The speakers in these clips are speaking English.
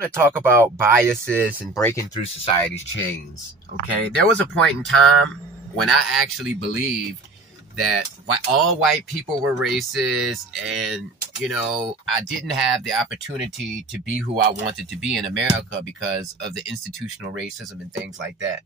want to talk about biases and breaking through society's chains. Okay, there was a point in time when I actually believed that all white people were racist, and I didn't have the opportunity to be who I wanted to be in America because of the institutional racism and things like that.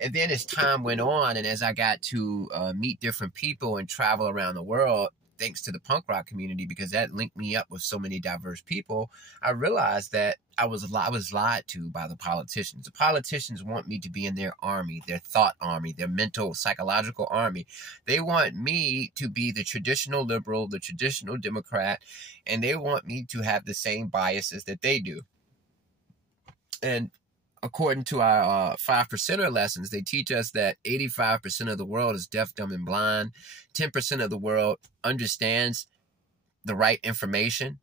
And then as time went on, and as I got to meet different people and travel around the world, thanks to the punk rock community, because that linked me up with so many diverse people, I realized that I was lied to by the politicians. The politicians want me to be in their army, their thought army, their mental, psychological army. They want me to be the traditional liberal, the traditional Democrat, and they want me to have the same biases that they do. And according to our 5%er lessons, they teach us that 85% of the world is deaf, dumb, and blind. 10% of the world understands the right information,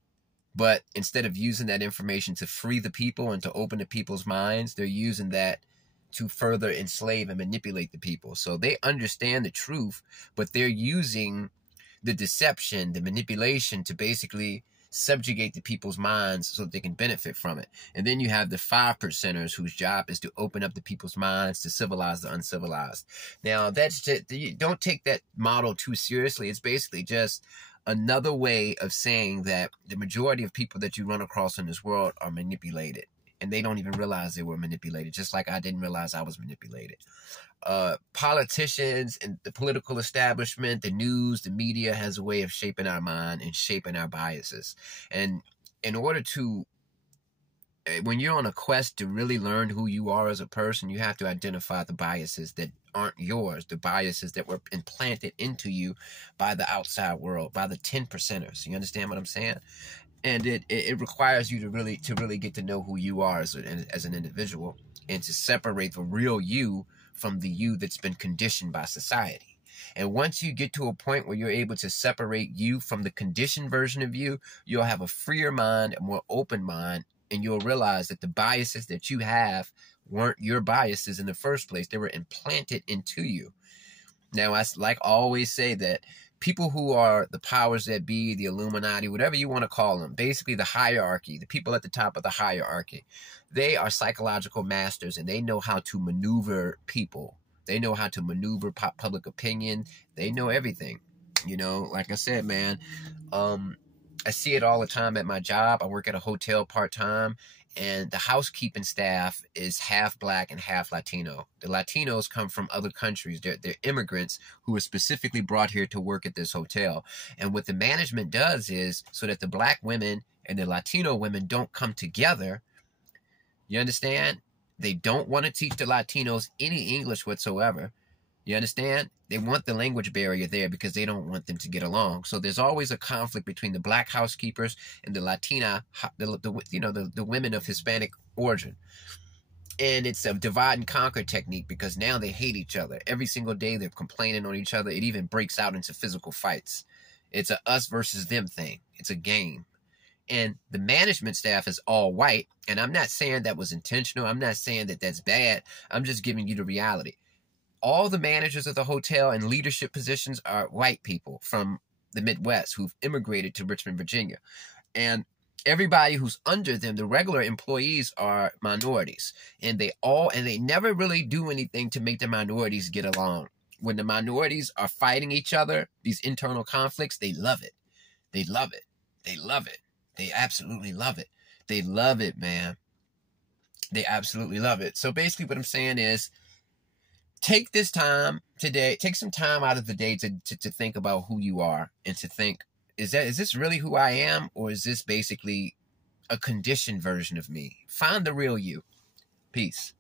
but instead of using that information to free the people and to open the people's minds, they're using that to further enslave and manipulate the people. So they understand the truth, but they're using the deception, the manipulation to basically subjugate the people's minds so that they can benefit from it. And then you have the 5%ers whose job is to open up the people's minds, to civilize the uncivilized. Now, that's just, you don't take that model too seriously. It's basically just another way of saying that the majority of people that you run across in this world are manipulated, and they don't even realize they were manipulated, just like I didn't realize I was manipulated. Politicians and the political establishment, the news, the media has a way of shaping our mind and shaping our biases. And in order to, when you're on a quest to really learn who you are as a person, you have to identify the biases that aren't yours, the biases that were implanted into you by the outside world, by the 10%ers. You understand what I'm saying? And it requires you to really get to know who you are as an individual, and to separate the real you from the you that's been conditioned by society. And once you get to a point where you're able to separate you from the conditioned version of you, you'll have a freer mind, a more open mind, and you'll realize that the biases that you have weren't your biases in the first place. They were implanted into you. Now, I always say that people who are the powers that be, the Illuminati, whatever you want to call them, basically the hierarchy, the people at the top of the hierarchy, they are psychological masters, and they know how to maneuver people. They know how to maneuver public opinion. They know everything. Like I said, man, I see it all the time at my job. I work at a hotel part-time, and the housekeeping staff is half black and half Latino. The Latinos come from other countries. They're immigrants who are specifically brought here to work at this hotel. And what the management does is, so that the black women and the Latino women don't come together, you understand? They don't want to teach the Latinos any English whatsoever. You understand? They want the language barrier there because they don't want them to get along. So there's always a conflict between the black housekeepers and the Latina, the women of Hispanic origin. And it's a divide and conquer technique, because now they hate each other. Every single day they're complaining on each other. It even breaks out into physical fights. It's a us versus them thing. It's a game. And the management staff is all white. And I'm not saying that was intentional. I'm not saying that that's bad. I'm just giving you the reality. All the managers of the hotel and leadership positions are white people from the Midwest who've immigrated to Richmond, Virginia. And everybody who's under them, the regular employees, are minorities. And they never really do anything to make the minorities get along. When the minorities are fighting each other, these internal conflicts, they love it. They love it. They love it. They absolutely love it. They love it, man. They absolutely love it. So basically what I'm saying is, take this time today, take some time out of the day to think about who you are, and to think, is this really who I am, or is this basically a conditioned version of me? Find the real you. Peace.